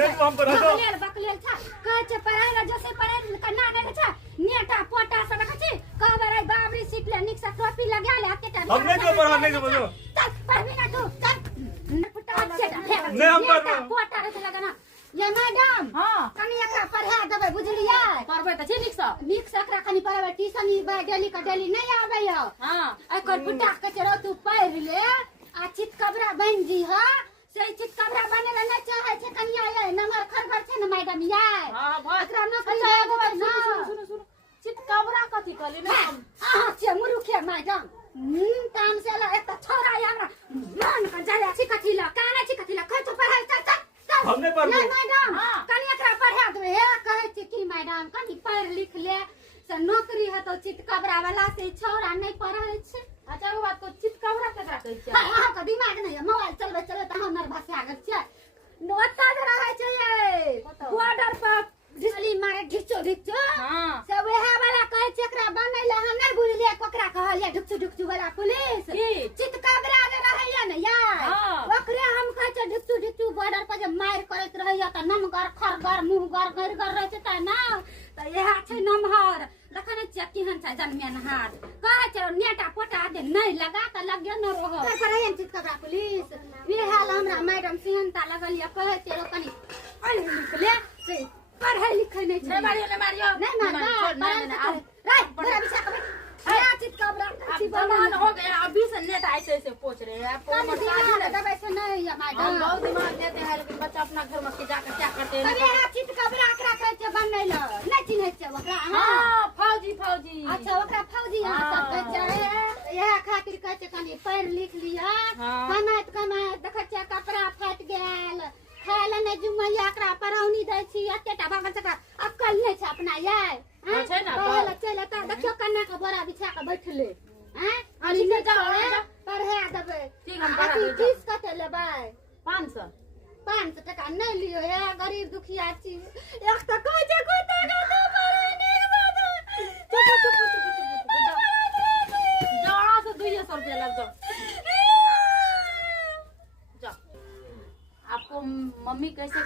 नहीं हम पर हटो बकलेल छ कह छ पढ़ाई जैसे पढ़े कन्ना ने छ नेटा पोटा सब कछि कबर आई बाबरी सीट ले निक से टोपी लगा ले हाथ के हम नहीं जो पढ़ा नहीं जो बोलो चल पढ़बी ना तू चल फुटा से नहीं हम पर पोटा रे लगाना ये मैडम हां कनी एकरा पढ़ा देबै बुझलियै पढ़बै त छै निक से एकरा कनी पढ़बै ट्यूशन बा डेली का डेली नहीं आबै यो हां एकर फुटा के चरो तू पढ़ ले आ चितकबरा बन जी ह से चितकबरा बने ला नहीं चाहे छै कनिया ये नंबर खरबर छै न मैडम ये हां भाई एकरा नौकरी एगो सुनो चितकबरा कथि कहली मैडम हां से मुरुखे मैडम काम से ला एक छोरा हमरा मन का जाया छी कथि ला काना छी कथि ला खै तो पढ़ाई चल चल हमने पढ़ नहीं मैडम कनी एकरा पढ़ा देबै हे कहै छी कि मैडम कनी पढ़ लिख ले से नौकरी है तो चितकबरा वाला से छोरा नहीं पढ़ै छै अच्छा वो बात को चितकबरा केकरा कहै छै हां का दिमाग नहीं है मोबाइल चलबे चलबे त हम नर्वस आ गेल छै नोटा जे रहै छै ये बॉर्डर पर डिसली मारे ढिचो हां से वेहा वाला कहै छै एकरा बनै ले हम नहीं बुझलिए कोकरा कहलिए ढुकचू वाला पुलिस की चितकबरा जे रहैया ने यार ओकरे हम कहै छै ढुकचू बॉर्डर पर जे मार करैत रहैया त नमगर खरगर मुहगर गरगर रहै छै त ना त इहा छै नमहर देखने छियै केहन छै जनमेनहार कहै छै नेटा पोटा दे नहीं लगा त लगे न रह पर रहै चितकबरा पुलिस वेहा हमरा मैडम सिहनता लगलिए कहै छै कनी पढ़ लिख ले से पढ़ै लिखै नहीं छै मारियो नहीं मार राय बड़ा बिछा के या चितकबरा अब जवान हो गया अभी से नेट ऐसे पोछ रहे हैं आपको दिमाग दबे से नहीं या मैडम हम बहुत दिमाग देते हैं लेकिन बच्चा अपना घर में जाकर क्या करते हैं अरे या चितकबरा एकरा कहै छै बनै ल नहीं चिन्है छै ओकरा हां फौजी अच्छा ओकरा फौजी हां सब कहै छै इहे खातिर कहै छै कनी पढ़ लिख लिया कमाइत देखै छै कपड़ा फाट गेल खाय ले नहीं जुमैया एकरा पढ़ौनी दै छी एतेटा भगन से अक्कल नहीं छै अपना ये हां छै ना पढ़े चले त देखियो कन्ना के बोरा बिछा के बैठले हैं अली से जाओ पढ़ा देबै ठीक हम पढ़ा देबै फीस कते लेबै 500 टका नहीं लियो हे गरीब दुखिया छी एक त कहै छै कोता का तो पढ़े नहीं चुप जरा से 200 रुपया लग जाओ आपको मम्मी कैसे